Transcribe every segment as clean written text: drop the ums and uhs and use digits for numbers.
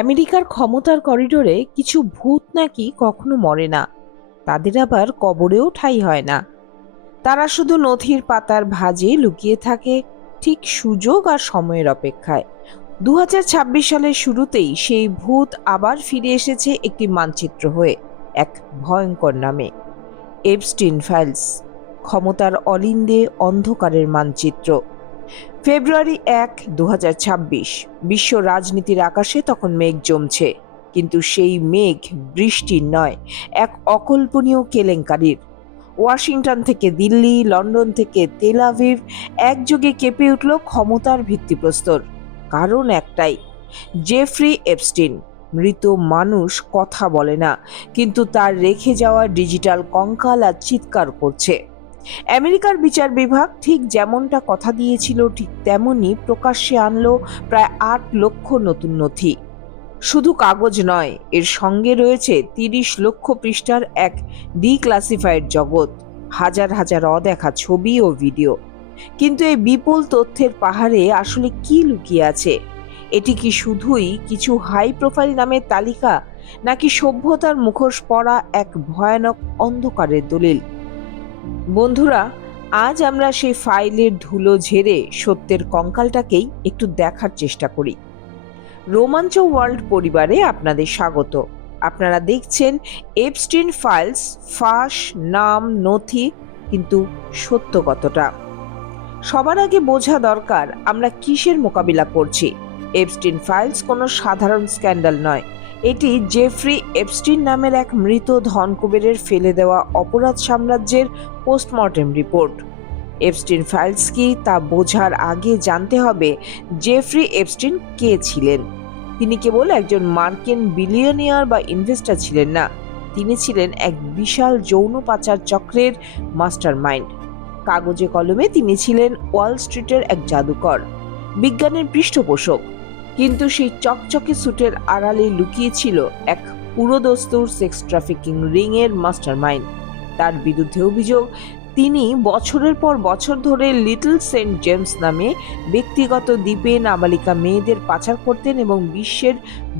আমেরিকার ক্ষমতার করিডোরে কিছু ভূত নাকি কখনো মরে না, তাদের আবার কবরেও ঠাঁই হয় না। তারা শুধু নথির পাতার ভাঁজে লুকিয়ে থাকে, ঠিক সুযোগ আর সময়ের অপেক্ষায়। 2026 সালের শুরুতেই সেই ভূত আবার ফিরে এসেছে একটি মানচিত্র হয়ে, এক ভয়ঙ্কর নামে, এপস্টিন ফাইলস। ক্ষমতার অলিন্দে অন্ধকারের মানচিত্র। ফেব্রুয়ারি 1, 2026। বিশ্ব রাজনীতির আকাশে তখন মেঘ জমছে, কিন্তু সেই মেঘ বৃষ্টির নয়, এক অকল্পনীয় কেলেঙ্কারির। ওয়াশিংটন থেকে দিল্লি, লন্ডন থেকে তেল আভিভ একযোগে কেঁপে উঠল ক্ষমতার ভিত্তিপ্রস্তর। কারণ একটাই, জেফ্রি এপস্টিন। মৃত মানুষ কথা বলে না, কিন্তু তার রেখে যাওয়া ডিজিটাল কঙ্কাল আর চিৎকার করছে। আমেরিকার বিচার বিভাগ ঠিক যেমনটা কথা দিয়েছিল, ঠিক তেমনই প্রকাশ্যে আনলো প্রায় 8 লক্ষ নতুন নথি। শুধু কাগজ নয়, এর সঙ্গে রয়েছে 30 লক্ষ পৃষ্ঠার এক ডিক্লাসিফাইড জগৎ, হাজার হাজার অদেখা ছবি ও ভিডিও। কিন্তু এই বিপুল তথ্যের পাহাড়ে আসলে কি লুকিয়ে আছে? এটি কি শুধুই কিছু হাই প্রোফাইল নামের তালিকা, নাকি সভ্যতার মুখোশ পরা এক ভয়ানক অন্ধকারের দলিল? বন্ধুরা, আজ আমরা সেই ফাইলের ধুলো ঝেড়ে সত্যের কঙ্কালটাকেই একটু দেখার চেষ্টা করি। রোমাঞ্চ ওয়ার্ল্ড পরিবারে আপনাদের স্বাগত। আপনারা দেখছেন এপস্টিন ফাইলস, ফাঁস, নাম, নথি, কিন্তু সত্য কতটা? সবার আগে বোঝা দরকার আমরা কিসের মোকাবিলা করছি। এপস্টিন ফাইলস কোনো সাধারণ স্ক্যান্ডাল নয়, এটি জেফ্রি এপস্টিন নামের এক মৃত ধনকুবেরের ফেলে দেওয়া অপরাধ সাম্রাজ্যের পোস্টমর্টেম রিপোর্ট। এপস্টিন ফাইলস কি তা বোঝার আগে জানতে হবে জেফ্রি এপস্টিন কে ছিলেন। তিনি কেবল একজন মার্কিন বিলিয়নিয়ার বা ইনভেস্টর ছিলেন না, তিনি ছিলেন এক বিশাল যৌন পাচার চক্রের মাস্টারমাইন্ড। কাগজে কলমে তিনি ছিলেন ওয়াল স্ট্রিটের এক জাদুকর, বিজ্ঞানের পৃষ্ঠপোষক, কিন্তু সেই চকচকে স্যুটের আড়ালে লুকিয়ে ছিল এক পুরোদস্তুর সেক্স ট্রাফিকিং রিং এর মাস্টারমাইন্ড। তার বিরুদ্ধে অভিযোগ, তিনি বছরের পর বছর ধরে লিটল সেন্ট জেমস নামে ব্যক্তিগত দ্বীপে নাবালিকা মেয়েদের পাচার করতেন এবং বিশ্বের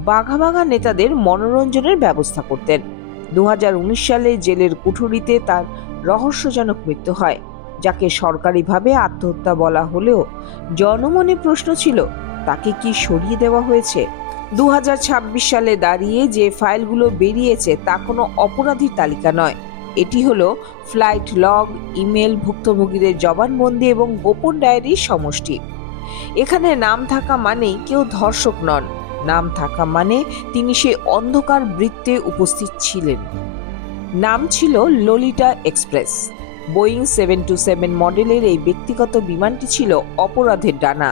বাঘা বাঘা নেতাদের মনোরঞ্জনের ব্যবস্থা করতেন। 2019 সালে জেলের কুঠুরিতে তার রহস্যজনক মৃত্যু হয়, যাকে সরকারিভাবে আত্মহত্যা বলা হলেও জনমনে প্রশ্ন ছিল, তাকে কি সরিয়ে দেওয়া হয়েছে? 2026 সালে দাঁড়িয়ে যে ফাইলগুলো বেরিয়েছে তা কোনো অপরাধীর তালিকা নয়, এটি হলো ফ্লাইট লগ, ইমেল, ভুক্তভোগীদের জবানবন্দি এবং গোপন ডায়েরির সমষ্টি। এখানে নাম থাকা মানেই কেউ ধর্ষক নন, নাম থাকা মানে তিনি সেই অন্ধকার বৃত্তে উপস্থিত ছিলেন। নাম ছিল ললিটা এক্সপ্রেস। বোয়িং 727 মডেলের এই ব্যক্তিগত বিমানটি ছিল অপরাধের ডানা।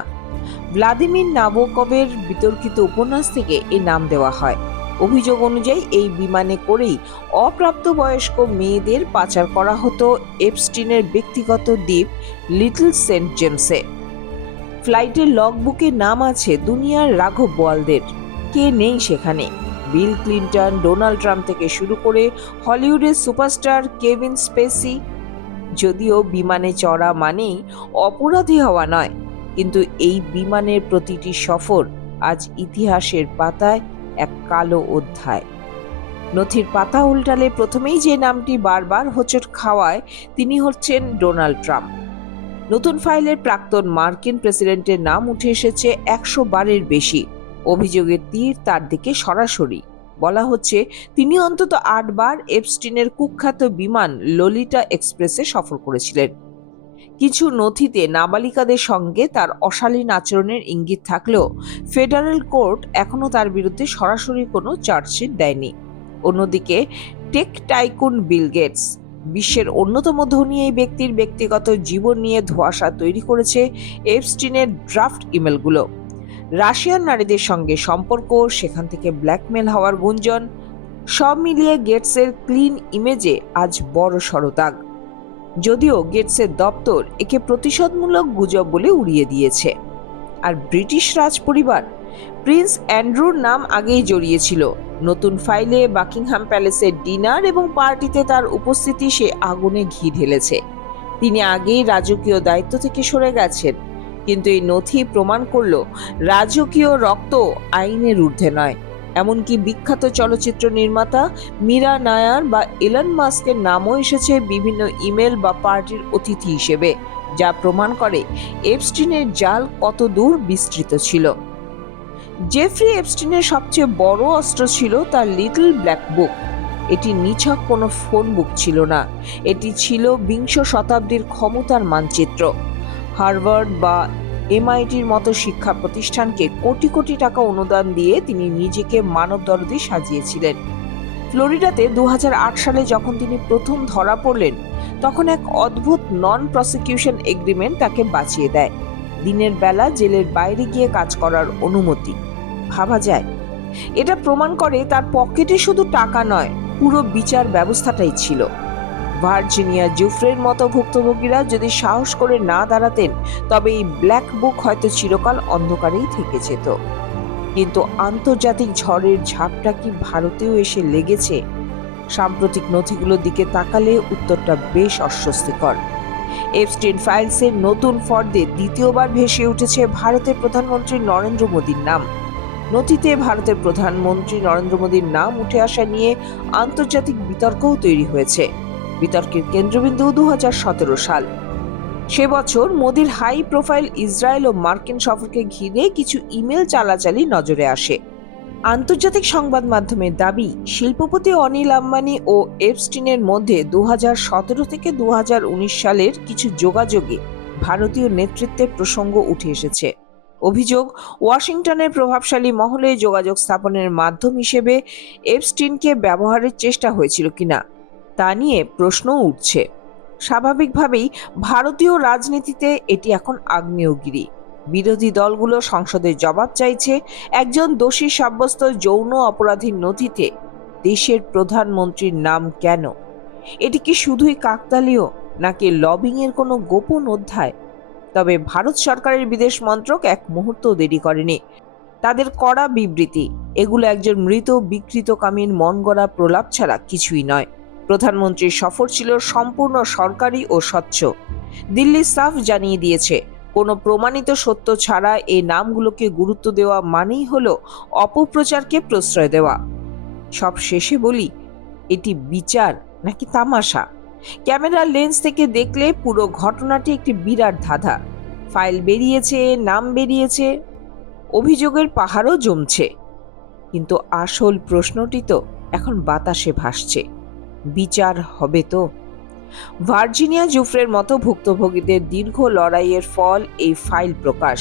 ভ্লাদিমির নাবোকভের বিতর্কিত উপন্যাস থেকে এই নাম দেওয়া হয়। অভিযোগ অনুযায়ী এই বিমানে করেই অপ্রাপ্তবয়স্ক মেয়েদের পাচার করা হতো এপস্টিনের ব্যক্তিগত দ্বীপ লিটল সেন্ট জেমসে। ফ্লাইটের লগবুকে নাম আছে দুনিয়ার রাঘব বোয়ালদের। কে নেই সেখানে? বিল ক্লিন্টন, ডোনাল্ড ট্রাম্প থেকে শুরু করে হলিউডের সুপারস্টার কেভিন স্পেসি। যদিও বিমানে চড়া মানেই অপরাধী হওয়া নয়, কিন্তু এই বিমানের প্রতিটি সফর আজ ইতিহাসের পাতায় এক কালো অধ্যায়। নথির পাতা উল্টালে প্রথমেই যে নামটি বারবার হোঁচট খাওয়ায় তিনি হচ্ছেন ডোনাল্ড ট্রাম্প। নতুন ফাইলের প্রাক্তন মার্কিন প্রেসিডেন্টের নাম উঠে এসেছে 100 বারের বেশি। অভিযোগের তীর তার দিকে সরাসরি। বলা হচ্ছে তিনি অন্তত 8 বার এপস্টিনের কুখ্যাত বিমান ললিটা এক্সপ্রেসে সফর করেছিলেন। কিছু নথিতে নাবালিকাদের সঙ্গে তার অশালীন আচরণের ইঙ্গিত থাকলেও ফেডারেল কোর্ট এখনো তার বিরুদ্ধে সরাসরি কোনো চার্জশিট দেয়নি। অন্যদিকে টেক টাইকুন বিল গেটস, বিশ্বের অন্যতম ধনী এই ব্যক্তির ব্যক্তিগত জীবন নিয়ে ধোঁয়াশা তৈরি করেছে এপস্টিনের ড্রাফট ইমেলগুলো। রাশিয়ান নারীদের সঙ্গে সম্পর্ক, সেখান থেকে ব্ল্যাকমেল হওয়ার গুঞ্জন, সব মিলিয়ে গেটসের ক্লিন ইমেজে আজ বড় সড় দাগ। যদিও গেটসের দপ্তর একে প্রতিশোধমূলক গুজব বলে উড়িয়ে দিয়েছে। আর ব্রিটিশ রাজ পরিবার, প্রিন্স অ্যান্ড্রুর নাম আগেই জড়িয়েছিল। নতুন ফাইলে বাকিংহাম প্যালেসের ডিনার এবং পার্টিতে তার উপস্থিতি সে আগুনে ঘি ঢেলেছে। তিনি আগেই রাজকীয় দায়িত্ব থেকে সরে গেছেন, কিন্তু এই নথি প্রমাণ করল রাজকীয় রক্ত আইনের ঊর্ধ্বে নয়। এমনকি বিখ্যাত চলচ্চিত্র নির্মাতা মীরা নায়ার বা এলন মাস্কের নামও এসেছে বিভিন্ন ইমেল বা পার্টির অতিথি হিসেবে, যা প্রমাণ করে এপস্টিনের জাল কত দূর বিস্তৃত ছিল। জেফ্রি এপস্টিনের সবচেয়ে বড় অস্ত্র ছিল তার লিটল ব্ল্যাক বুক। এটি নিছক কোনো ফোন বুক ছিল না, এটি ছিল বিংশ শতাব্দীর ক্ষমতার মানচিত্র। হার্ভার্ড বা এমআইটির মতো শিক্ষা প্রতিষ্ঠানকে কোটি কোটি টাকা অনুদান দিয়ে তিনি নিজেকে মানবদরদী সাজিয়েছিলেন। ফ্লোরিডাতে 2008 সালে যখন তিনি প্রথম ধরা পড়লেন, তখন এক অদ্ভুত নন প্রসিকিউশন এগ্রিমেন্ট তাকে বাঁচিয়ে দেয়, দিনের বেলা জেলের বাইরে গিয়ে কাজ করার অনুমতি। ভাবা যায়, এটা প্রমাণ করে তার পকেটে শুধু টাকা নয়, পুরো বিচার ব্যবস্থাটাই ছিল। ভার্জিনিয়া জুফ্রের মতো ভুক্তভোগীরা যদি সাহস করে না দাঁড়াতেন, তবে এই ব্ল্যাক বুক হয়তো চিরকাল অন্ধকারেই থেকে যেত। কিন্তু আন্তর্জাতিক ঝড়ের ঝাপটা কি ভারতেও এসে লেগেছে? সাম্প্রতিক নথিগুলোর দিকে তাকালে উত্তরটা বেশ অস্বস্তিকর। এপস্টিন ফাইলসের নতুন ফর্দে দ্বিতীয়বার ভেসে উঠেছে ভারতের প্রধানমন্ত্রী নরেন্দ্র মোদীর নাম। নথিতে ভারতের প্রধানমন্ত্রী নরেন্দ্র মোদীর নাম উঠে আসা নিয়ে আন্তর্জাতিক বিতর্কও তৈরি হয়েছে। বিতর্কের কেন্দ্রবিন্দু 2017 সাল। সে বছর মোদীর হাই প্রোফাইল ইসরায়েল ও মার্কিন সফরকে ঘিরে কিছু ইমেল চালাচালি নজরে আসে। আন্তর্জাতিক সংবাদ মাধ্যমের দাবি, শিল্পপতি অনিল আম্বানি ও এপস্টিনের মধ্যে 2017 থেকে 2019 সালের কিছু যোগাযোগে ভারতীয় নেতৃত্বের প্রসঙ্গ উঠে এসেছে। অভিযোগ, ওয়াশিংটনের প্রভাবশালী মহলে যোগাযোগ স্থাপনের মাধ্যম হিসেবে এপস্টিনকে ব্যবহারের চেষ্টা হয়েছিল কিনা তা নিয়ে প্রশ্ন উঠছে। স্বাভাবিকভাবেই ভারতীয় রাজনীতিতে এটি এখন আগ্নেয়গিরি। বিরোধী দলগুলো সংসদে জবাব চাইছে, একজন দোষী সাব্যস্ত যৌন অপরাধীর নথিতে দেশের প্রধানমন্ত্রীর নাম কেন? এটি কি শুধুই কাকতালীয়, নাকি লবিং এর কোনো গোপন অধ্যায়? তবে ভারত সরকারের বিদেশ মন্ত্রক এক মুহূর্ত দেরি করেনি। তাদের কড়া বিবৃতি, এগুলো একজন মৃত বিকৃতকামীর মন গড়া প্রলাপ ছাড়া কিছুই নয়। প্রধানমন্ত্রীর সফর ছিল সম্পূর্ণ সরকারি ও স্বচ্ছ। দিল্লি সাফ জানিয়ে দিয়েছে, কোনো প্রমাণিত সত্য ছাড়া এই নামগুলোকে গুরুত্ব দেওয়া মানেই হলো অপপ্রচারকে প্রশ্রয় দেওয়া। সব শেষে বলি, এটি বিচার নাকি তামাশা? ক্যামেরার লেন্স থেকে দেখলে পুরো ঘটনাটি একটি বিরাট ধাঁধা। ফাইল বেরিয়েছে, নাম বেরিয়েছে, অভিযোগের পাহাড়ও জমছে, কিন্তু আসল প্রশ্নটি তো এখন বাতাসে ভাসছে। বিচার হবে তো? ভার্জিনিয়া জুফ্রের মতো ভুক্তভোগীদের দীর্ঘ লড়াইয়ের ফল এই ফাইল প্রকাশ।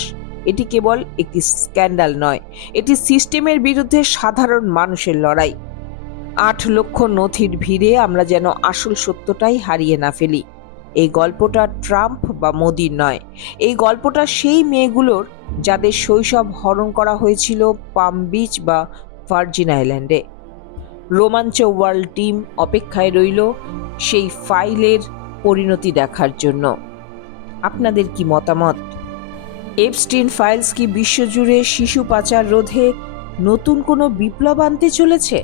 এটি কেবল একটি স্ক্যান্ডাল নয়, এটি সিস্টেমের বিরুদ্ধে সাধারণ মানুষের লড়াই। 8 লক্ষ নথির ভিড়ে আমরা যেন আসল সত্যটাই হারিয়ে না ফেলি। এই গল্পটা ট্রাম্প বা মোদির নয়, এই গল্পটা সেই মেয়েগুলোর যাদের শৈশব হরণ করা হয়েছিল পাম বিচ বা ভার্জিন আইল্যান্ডে। রোমাঞ্চ ওয়ার্ল্ড টিম অপেক্ষায় রইল সেই ফাইলের পরিণতি দেখার জন্য। আপনাদের কি মতামত? এপস্টিন ফাইলস কি বিশ্বজুড়ে শিশু পাচার রোধে নতুন কোনো বিপ্লব আনতে চলেছে?